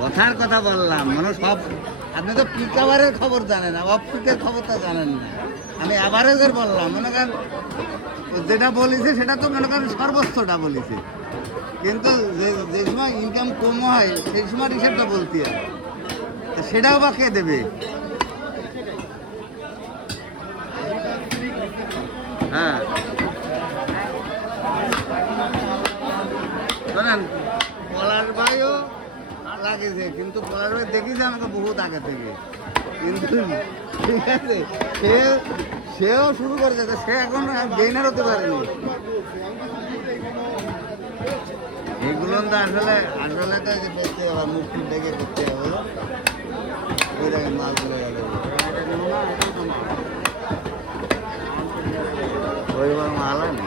কথার কথা বললাম মানে সব আপনি তো পিক আওয়ারের খবর জানেন অফ পিকের খবরটা জানেন না। আমি অ্যাভারেজের বললাম মনে করেন যেটা বলেছে সেটা তো মনে করেন সর্বোচ্চটা বলেছে, কিন্তু যে সময় ইনকাম কম হয় সেই সময় হিসেবটা বলতে হয়, সেটাও বা কে দেবে? হ্যাঁ শোনেন, পলাশ ভাইও লাগেছে কিন্তু পলাশ ভাই দেখেছে আমাকে বহুত আগে থেকে, কিন্তু ঠিক আছে সেও শুরু করেছে, সে এখন গেইনার হতে পারেনি। এগুলো তো আসলে আসলে তো যে পেতে হবে, মুক্তি ডেকে করতে হবে, ওই দেখেন মাল চলে গেল, ওই বড় মাল হয় না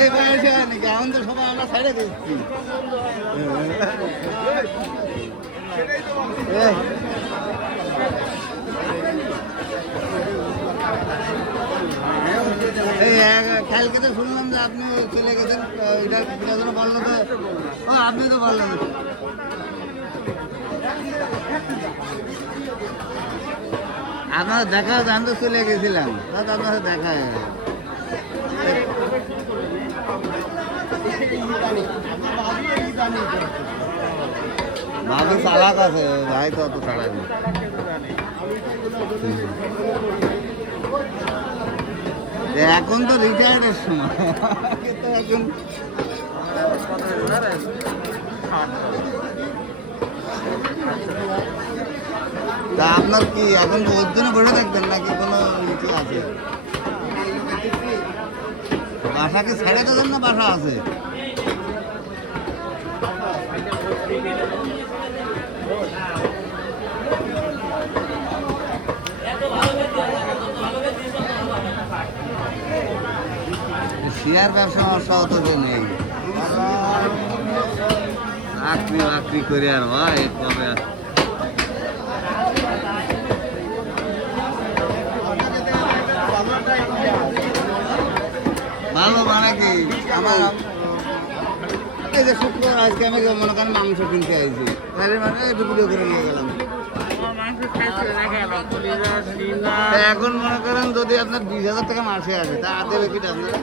এই বয়সে হয় নাকি? এখন তো সবাই আমরা ছাড়ে দিচ্ছি। এই কালকে তো শুনলাম যে আপনি চলে গেছেন, এটা জন্য বললো তো, ও আপনি তো বললেন আপনার দেখা, আমি তো চলে গেছিলাম, আপনার সাথে দেখা হয় ভাবি চালাক আছে, ভাই তো অত চালাক না। এখন তো রিটায়ার্ডের সময়, এখন তা আপনার কি এখন ওর জন্য বসে থাকবেন নাকি কোনো কিছু আছে? বাসা কি ছেড়ে দেবেন না বাসা আছে? শেয়ার ব্যবসা অসহত নেই, চাকরি বাকরি করে আর ভাই কবে ভালো মানে কি আমার এই যে শুক্রবার আজকে আমি মনে করেন মাংস কিনতে আইছি, তাহলে মানে একটু ভিডিও করে নিয়ে গেলাম। এখন মনে করেন যদি আপনার 20,000 টাকা মাসে আসে তা দেবে কিটা আপনার?